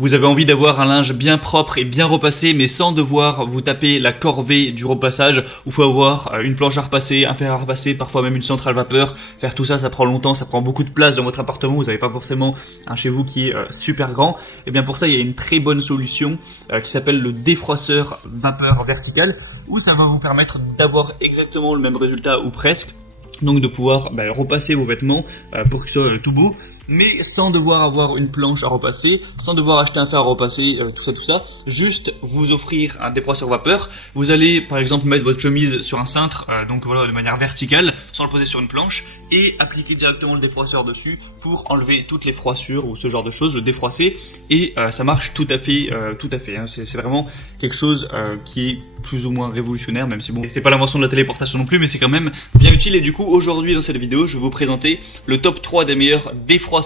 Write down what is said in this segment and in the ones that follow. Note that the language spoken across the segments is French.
Vous avez envie d'avoir un linge bien propre et bien repassé, mais sans devoir vous taper la corvée du repassage, où il faut avoir une planche à repasser, un fer à repasser, parfois même une centrale vapeur. Faire tout ça, ça prend longtemps, ça prend beaucoup de place dans votre appartement, vous n'avez pas forcément un chez vous qui est super grand. Et bien pour ça, il y a une très bonne solution qui s'appelle le défroisseur vapeur vertical, où ça va vous permettre d'avoir exactement le même résultat ou presque. Donc de pouvoir repasser vos vêtements pour qu'ils soient tout beaux, mais sans devoir avoir une planche à repasser, sans devoir acheter un fer à repasser, tout ça, juste vous offrir un défroisseur vapeur. Vous allez par exemple mettre votre chemise sur un cintre, donc voilà, de manière verticale, sans le poser sur une planche, et appliquer directement le défroisseur dessus pour enlever toutes les froissures ou ce genre de choses, le défroisser, et ça marche tout à fait, hein. C'est vraiment quelque chose qui est plus ou moins révolutionnaire, même si bon, c'est pas l'invention de la téléportation non plus, mais c'est quand même bien utile. Et du coup, aujourd'hui dans cette vidéo, je vais vous présenter le top 3 des meilleurs défroisseurs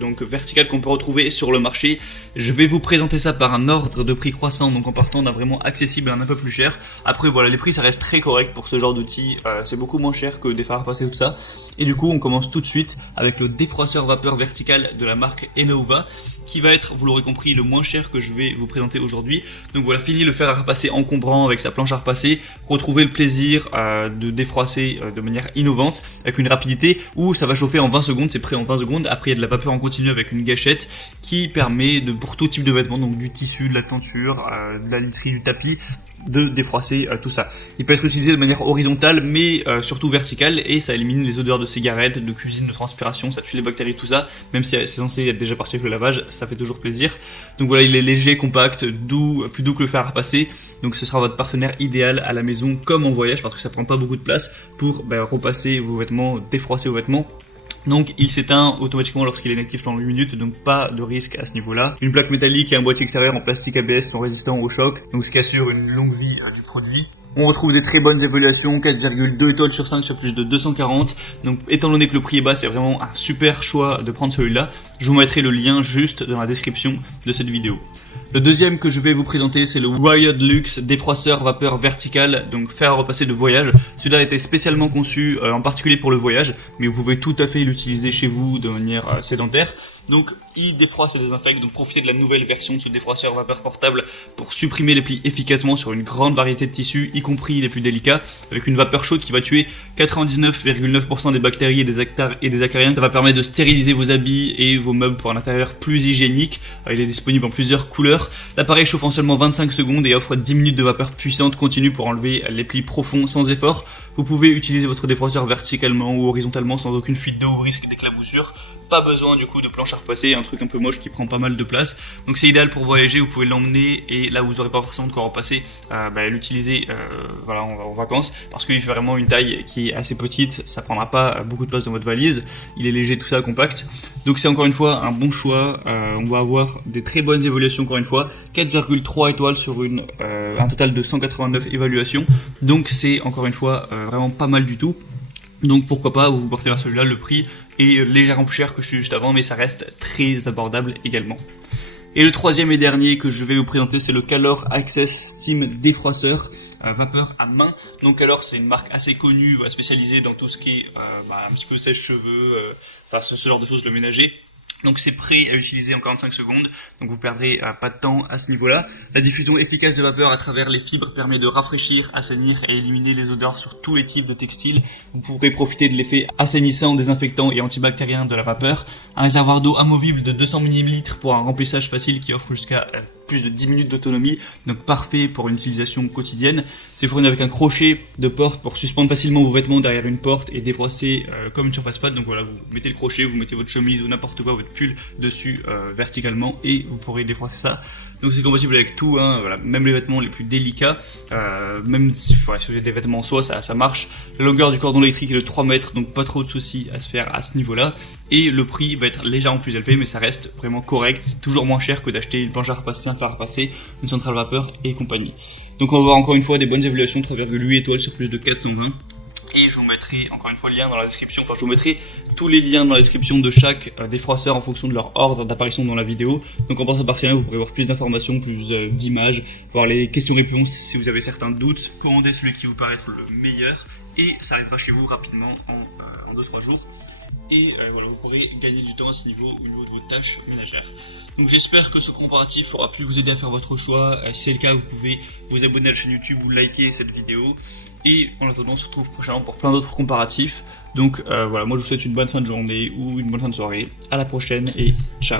donc vertical qu'on peut retrouver sur le marché. Je vais vous présenter ça par un ordre de prix croissant, donc en partant d'un vraiment accessible à un peu plus cher. Après voilà, les prix ça reste très correct pour ce genre d'outil, c'est beaucoup moins cher que des fers à repasser, tout ça. Et du coup on commence tout de suite avec le défroisseur vapeur vertical de la marque Enova, qui va être, vous l'aurez compris, le moins cher que je vais vous présenter aujourd'hui. Donc voilà, fini le fer à repasser encombrant avec sa planche à repasser, retrouvez le plaisir de défroisser de manière innovante, avec une rapidité où ça va chauffer en 20 secondes, c'est prêt en 20 secondes. Après il y a de la vapeur en continu avec une gâchette qui permet pour tout type de vêtements, donc du tissu, de la tenture, de la literie, du tapis, de défroisser tout ça. Il peut être utilisé de manière horizontale mais surtout verticale, et ça élimine les odeurs de cigarettes, de cuisine, de transpiration, ça tue les bactéries, tout ça, même si c'est censé être déjà parti avec le lavage, ça fait toujours plaisir. Donc voilà, il est léger, compact, doux, plus doux que le fer à repasser, donc ce sera votre partenaire idéal à la maison comme en voyage, parce que ça prend pas beaucoup de place pour repasser vos vêtements, défroisser vos vêtements. Donc il s'éteint automatiquement lorsqu'il est inactif pendant 8 minutes, donc pas de risque à ce niveau-là. Une plaque métallique et un boîtier extérieur en plastique ABS sont résistants au choc, donc ce qui assure une longue vie du produit. On retrouve des très bonnes évaluations, 4,2 étoiles sur 5 sur plus de 240. Donc étant donné que le prix est bas, c'est vraiment un super choix de prendre celui-là. Je vous mettrai le lien juste dans la description de cette vidéo. Le deuxième que je vais vous présenter, c'est le Wired Luxe défroisseur vapeur vertical, donc fer à repasser de voyage. Celui-là a été spécialement conçu en particulier pour le voyage, mais vous pouvez tout à fait l'utiliser chez vous de manière sédentaire. Donc il défroisse et désinfecte, donc profitez de la nouvelle version de ce défroisseur vapeur portable pour supprimer les plis efficacement sur une grande variété de tissus, y compris les plus délicats, avec une vapeur chaude qui va tuer 99,9% des bactéries et des acariens. Ça va permettre de stériliser vos habits et vos meubles pour un intérieur plus hygiénique. Il est disponible en plusieurs couleurs. L'appareil chauffe en seulement 25 secondes et offre 10 minutes de vapeur puissante continue pour enlever les plis profonds sans effort. Vous pouvez utiliser votre défroisseur verticalement ou horizontalement sans aucune fuite d'eau ou risque d'éclaboussure. Pas besoin du coup de planche à repasser, un truc un peu moche qui prend pas mal de place. Donc c'est idéal pour voyager, vous pouvez l'emmener, et là où vous n'aurez pas forcément de quoi repasser, l'utiliser en vacances, parce qu'il fait vraiment une taille qui est assez petite, ça prendra pas beaucoup de place dans votre valise, il est léger, tout ça, compact. Donc c'est encore une fois un bon choix, on va avoir des très bonnes évaluations encore une fois, 4,3 étoiles sur un total de 189 évaluations, donc c'est encore une fois vraiment pas mal du tout. Donc pourquoi pas vous porter vers celui-là, le prix est légèrement plus cher que celui juste avant, mais ça reste très abordable également. Et le troisième et dernier que je vais vous présenter, c'est le Calor Access Steam défroisseur vapeur à main. Donc Calor, c'est une marque assez connue, spécialisée dans tout ce qui est un petit peu sèche-cheveux, ce genre de choses, le ménager. Donc c'est prêt à utiliser en 45 secondes, donc vous perdrez pas de temps à ce niveau-là. La diffusion efficace de vapeur à travers les fibres permet de rafraîchir, assainir et éliminer les odeurs sur tous les types de textiles. Vous pourrez profiter de l'effet assainissant, désinfectant et antibactérien de la vapeur. Un réservoir d'eau amovible de 200 ml pour un remplissage facile qui offre jusqu'à plus de 10 minutes d'autonomie, donc parfait pour une utilisation quotidienne. C'est fourni avec un crochet de porte pour suspendre facilement vos vêtements derrière une porte et défroisser comme une surface plate. Donc voilà, vous mettez le crochet, vous mettez votre chemise ou n'importe quoi, votre pull dessus verticalement, et vous pourrez défroisser ça. Donc c'est compatible avec tout, même les vêtements les plus délicats, même si vous avez des vêtements en soie, ça marche. La longueur du cordon électrique est de 3 mètres, donc pas trop de soucis à se faire à ce niveau-là. Et le prix va être légèrement plus élevé, mais ça reste vraiment correct. C'est toujours moins cher que d'acheter une planche à repasser, un fer à repasser, une centrale vapeur et compagnie. Donc on va voir encore une fois des bonnes évaluations, 3,8 étoiles sur plus de 420. Et je vous mettrai encore une fois le lien dans la description, je vous mettrai tous les liens dans la description de chaque défroisseur en fonction de leur ordre d'apparition dans la vidéo. Donc en passant par là, vous pourrez voir plus d'informations, plus d'images, voir les questions-réponses si vous avez certains doutes, commander celui qui vous paraît être le meilleur, et ça arrivera chez vous rapidement en 2-3 jours. et voilà, vous pourrez gagner du temps à ce niveau au niveau de vos tâches ménagères. Donc j'espère que ce comparatif aura pu vous aider à faire votre choix. Si c'est le cas, vous pouvez vous abonner à la chaîne YouTube ou liker cette vidéo. Et en attendant, on se retrouve prochainement pour plein d'autres comparatifs. Donc voilà, moi je vous souhaite une bonne fin de journée ou une bonne fin de soirée. À la prochaine et ciao.